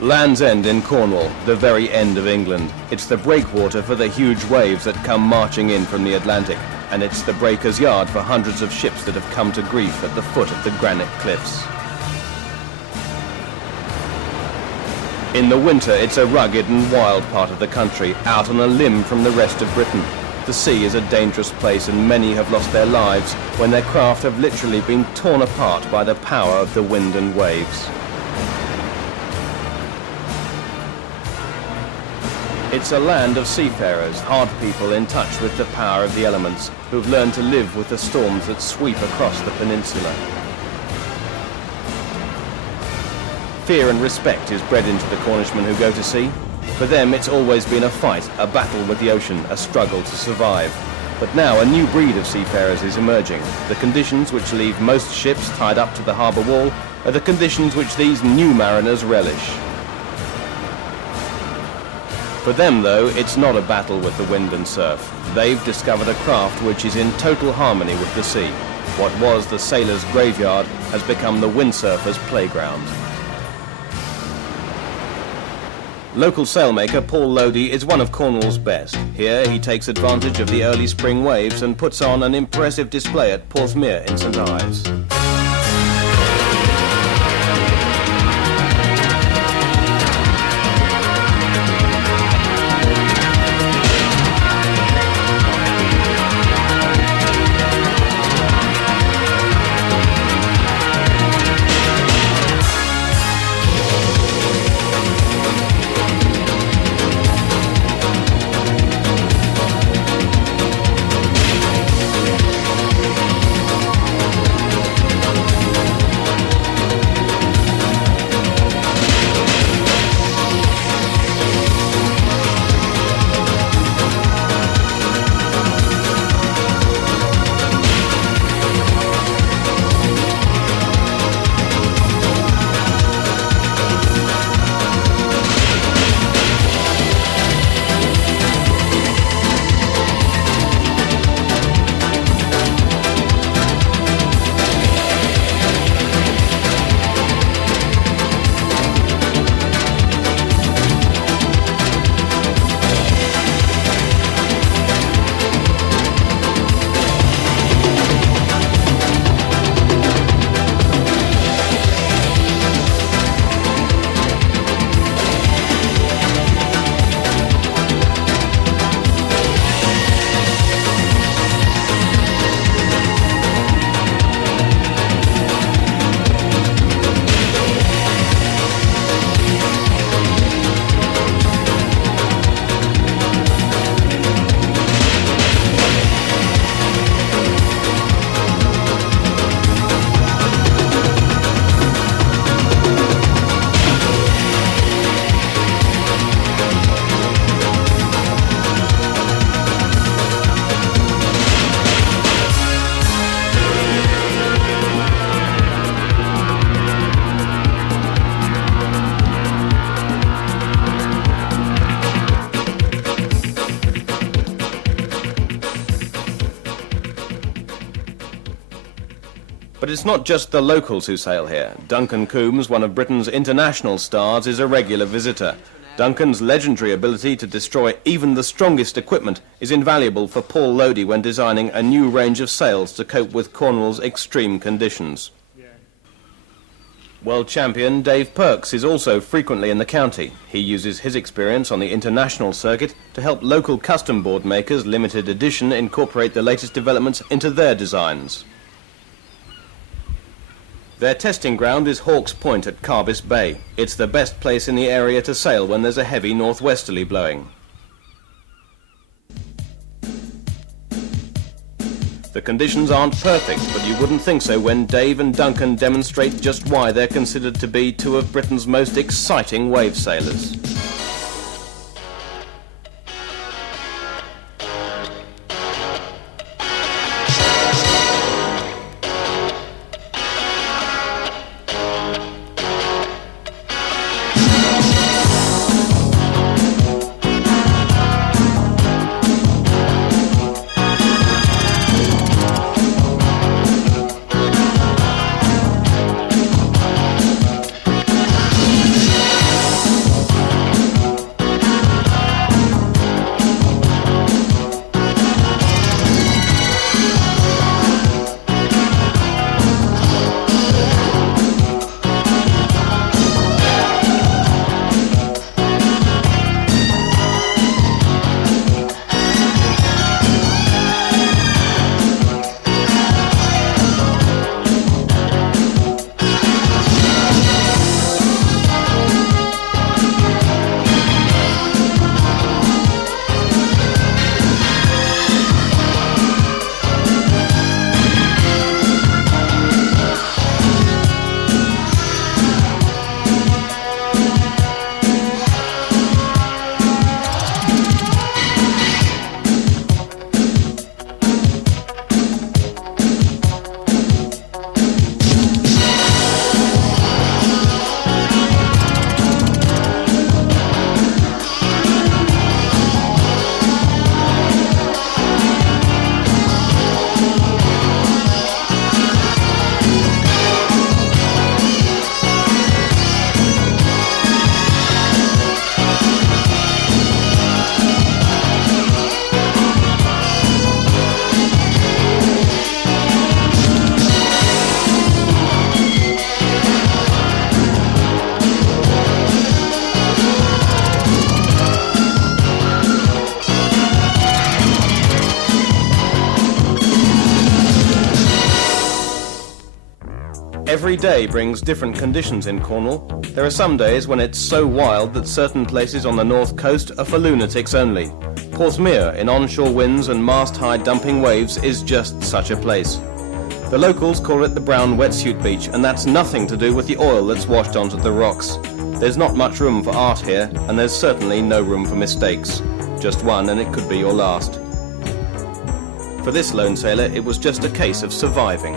Land's End in Cornwall, the very end of England. It's the breakwater for the huge waves that come marching in from the Atlantic, and it's the breaker's yard for hundreds of ships that have come to grief at the foot of the granite cliffs. In the winter, it's a rugged and wild part of the country, out on a limb from the rest of Britain. The sea is a dangerous place, and many have lost their lives when their craft have literally been torn apart by the power of the wind and waves. It's a land of seafarers, hard people in touch with the power of the elements, who've learned to live with the storms that sweep across the peninsula. Fear and respect is bred into the Cornishmen who go to sea. For them, it's always been a fight, a battle with the ocean, a struggle to survive. But now a new breed of seafarers is emerging. The conditions which leave most ships tied up to the harbour wall are the conditions which these new mariners relish. For them, though, it's not a battle with the wind and surf. They've discovered a craft which is in total harmony with the sea. What was the sailor's graveyard has become the windsurfer's playground. Local sailmaker Paul Lodi is one of Cornwall's best. Here he takes advantage of the early spring waves and puts on an impressive display at Porthmeor in St Ives. But it's not just the locals who sail here. Duncan Coombs, one of Britain's international stars, is a regular visitor. Duncan's legendary ability to destroy even the strongest equipment is invaluable for Paul Lodi when designing a new range of sails to cope with Cornwall's extreme conditions. World champion Dave Perks is also frequently in the county. He uses his experience on the international circuit to help local custom board makers limited edition incorporate the latest developments into their designs. Their testing ground is Hawke's Point at Carbis Bay. It's the best place in the area to sail when there's a heavy northwesterly blowing. The conditions aren't perfect, but you wouldn't think so when Dave and Duncan demonstrate just why they're considered to be two of Britain's most exciting wave sailors. Every day brings different conditions in Cornwall. There are some days when it's so wild that certain places on the north coast are for lunatics only. Porthmeor, in onshore winds and mast-high dumping waves, is just such a place. The locals call it the Brown Wetsuit Beach, and that's nothing to do with the oil that's washed onto the rocks. There's not much room for art here, and there's certainly no room for mistakes. Just one, and it could be your last. For this lone sailor, it was just a case of surviving.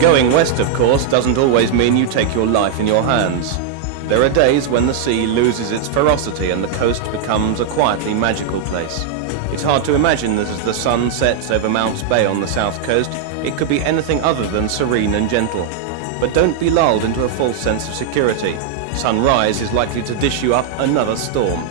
Going west, of course, doesn't always mean you take your life in your hands. There are days when the sea loses its ferocity and the coast becomes a quietly magical place. It's hard to imagine that as the sun sets over Mounts Bay on the south coast, it could be anything other than serene and gentle. But don't be lulled into a false sense of security. Sunrise is likely to dish you up another storm.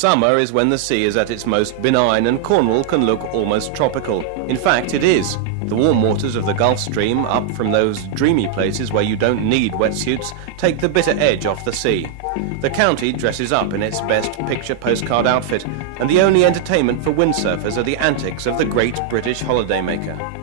Summer is when the sea is at its most benign and Cornwall can look almost tropical. In fact, it is. The warm waters of the Gulf Stream, up from those dreamy places where you don't need wetsuits, take the bitter edge off the sea. The county dresses up in its best picture postcard outfit, and the only entertainment for windsurfers are the antics of the great British holidaymaker.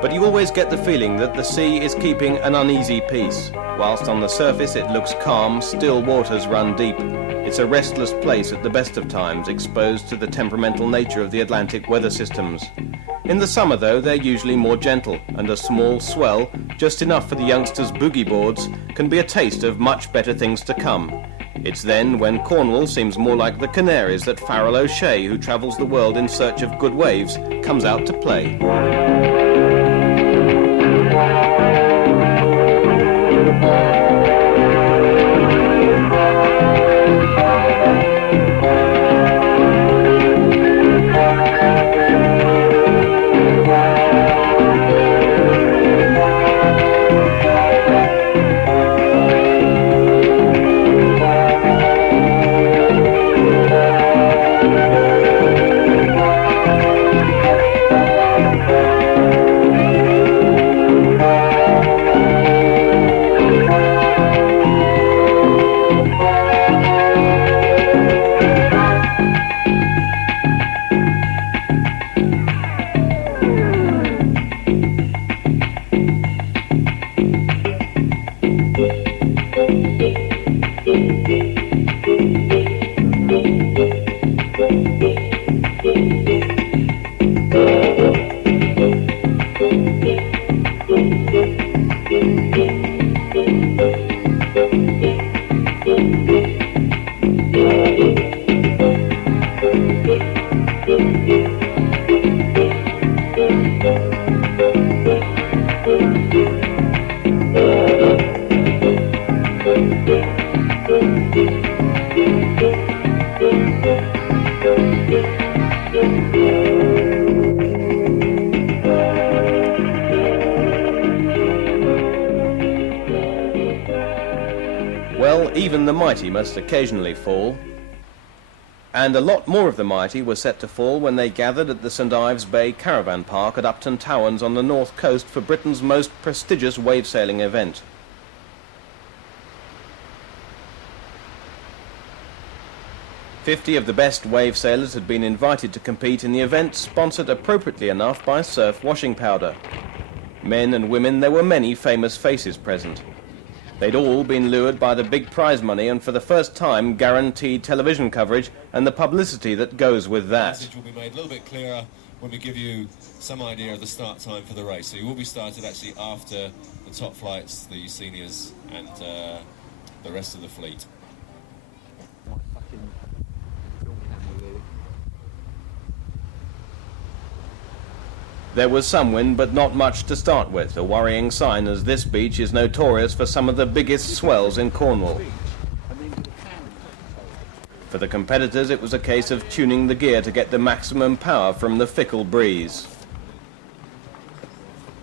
But you always get the feeling that the sea is keeping an uneasy peace. Whilst on the surface it looks calm, still waters run deep. It's a restless place at the best of times, exposed to the temperamental nature of the Atlantic weather systems. In the summer, though, they're usually more gentle, and a small swell, just enough for the youngsters' boogie boards, can be a taste of much better things to come. It's then when Cornwall seems more like the Canaries that Farrell O'Shea, who travels the world in search of good waves, comes out to play. Even the mighty must occasionally fall. And a lot more of the mighty were set to fall when they gathered at the St Ives Bay Caravan Park at Upton Towers on the north coast for Britain's most prestigious wavesailing event. "50 of the best wave sailors had been invited to compete in the event, sponsored appropriately enough by surf washing powder. Men and women, there were many famous faces present. They'd all been lured by the big prize money and for the first time guaranteed television coverage and the publicity that goes with that. The message will be made a little bit clearer when we give you some idea of the start time for the race. So you will be started actually after the top flights, the seniors and the rest of the fleet. There was some wind, but not much to start with, a worrying sign as this beach is notorious for some of the biggest swells in Cornwall. For the competitors, it was a case of tuning the gear to get the maximum power from the fickle breeze.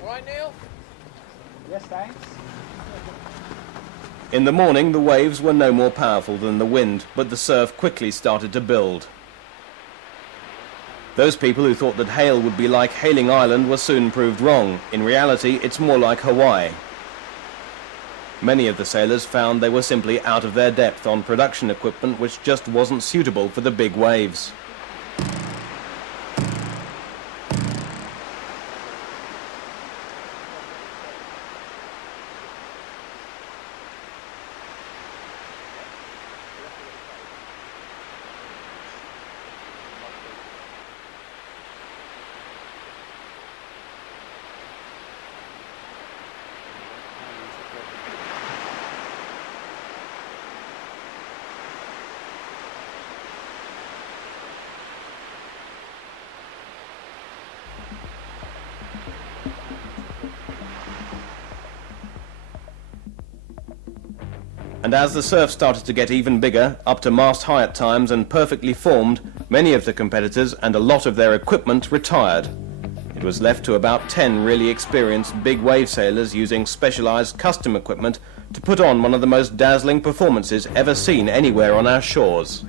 Right, Neil? Yes, thanks. In the morning, the waves were no more powerful than the wind, but the surf quickly started to build. Those people who thought that hail would be like Hailing Island were soon proved wrong. In reality, it's more like Hawaii. Many of the sailors found they were simply out of their depth on production equipment which just wasn't suitable for the big waves. And as the surf started to get even bigger, up to mast high at times and perfectly formed, many of the competitors and a lot of their equipment retired. It was left to about 10 really experienced big wave sailors using specialised custom equipment to put on one of the most dazzling performances ever seen anywhere on our shores.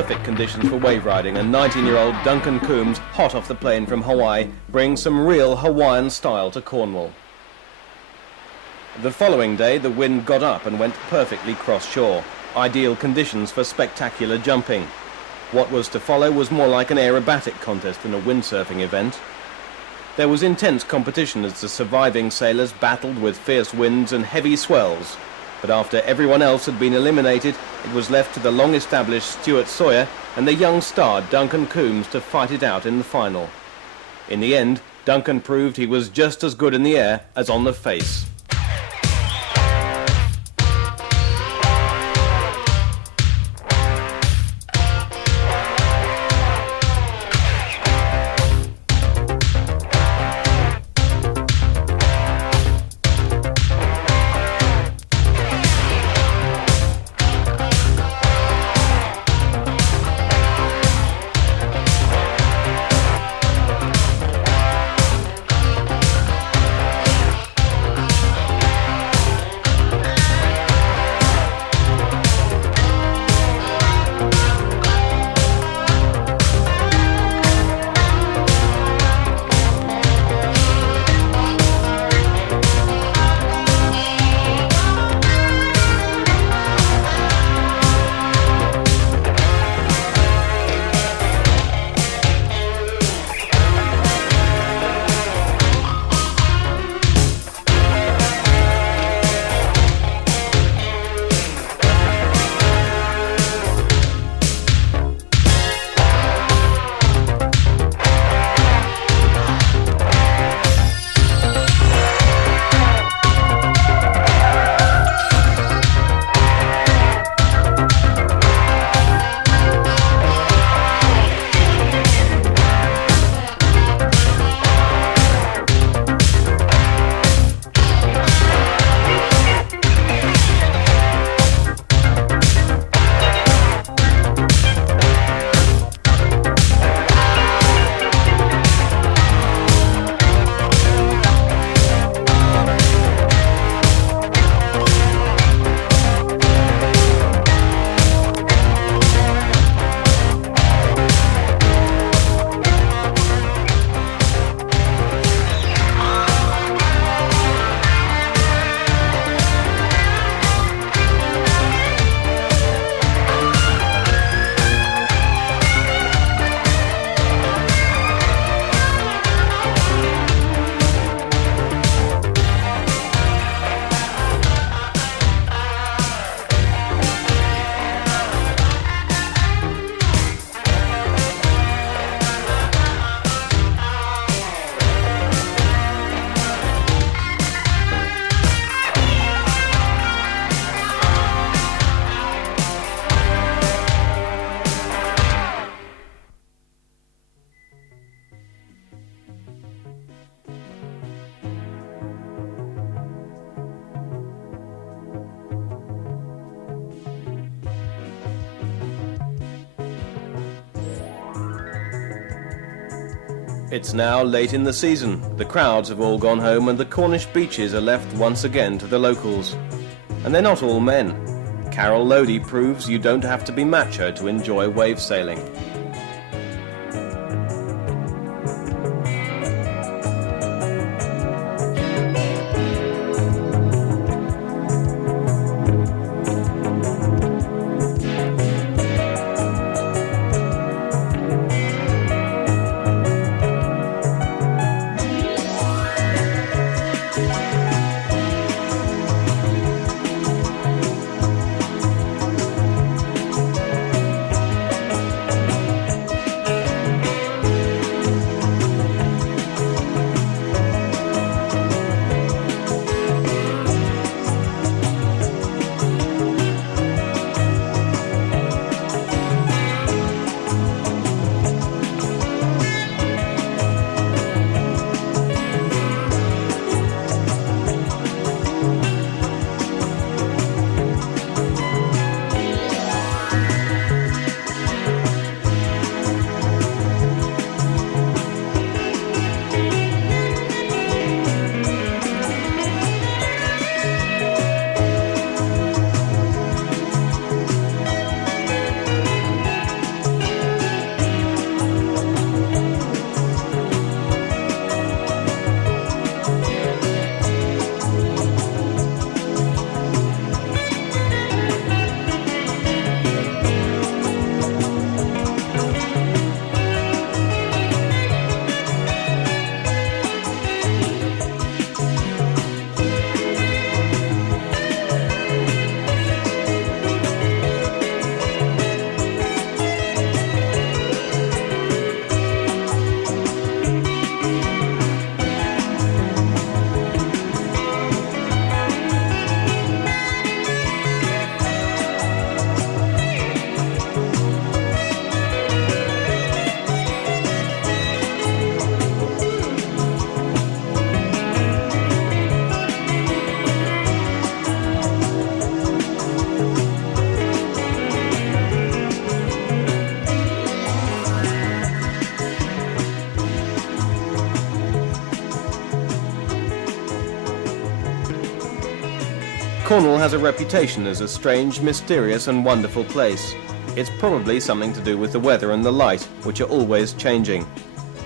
perfect conditions for wave riding, and 19-year-old Duncan Coombs, hot off the plane from Hawaii, brings some real Hawaiian style to Cornwall. The following day, the wind got up and went perfectly cross-shore. Ideal conditions for spectacular jumping. What was to follow was more like an aerobatic contest than a windsurfing event. There was intense competition as the surviving sailors battled with fierce winds and heavy swells. But after everyone else had been eliminated, it was left to the long-established Stuart Sawyer and the young star Duncan Coombs to fight it out in the final. In the end, Duncan proved he was just as good in the air as on the face. It's now late in the season. The crowds have all gone home and the Cornish beaches are left once again to the locals. And they're not all men. Carol Lodi proves you don't have to be macho to enjoy wave sailing. Cornwall has a reputation as a strange, mysterious and wonderful place. It's probably something to do with the weather and the light, which are always changing.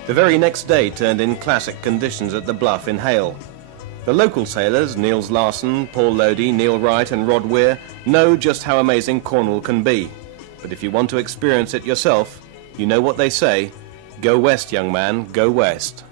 The very next day turned in classic conditions at the Bluff in hail. The local sailors, Niels Larsen, Paul Lodi, Neil Wright and Rod Weir, know just how amazing Cornwall can be. But if you want to experience it yourself, you know what they say, go west, young man, go west.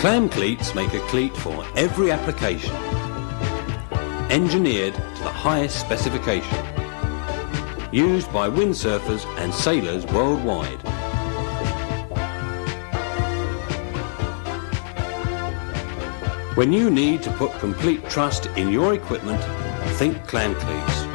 Clam cleats make a cleat for every application, engineered to the highest specification, used by windsurfers and sailors worldwide. When you need to put complete trust in your equipment, think clam cleats.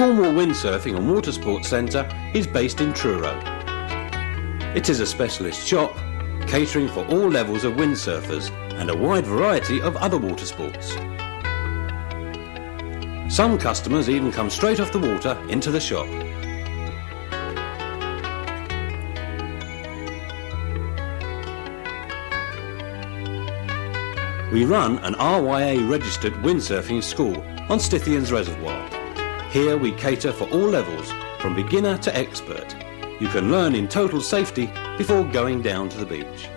Cornwall Windsurfing and Water Sports Centre is based in Truro. It is a specialist shop catering for all levels of windsurfers and a wide variety of other water sports. Some customers even come straight off the water into the shop. We run an RYA registered windsurfing school on Stithians Reservoir. Here we cater for all levels, from beginner to expert. You can learn in total safety before going down to the beach.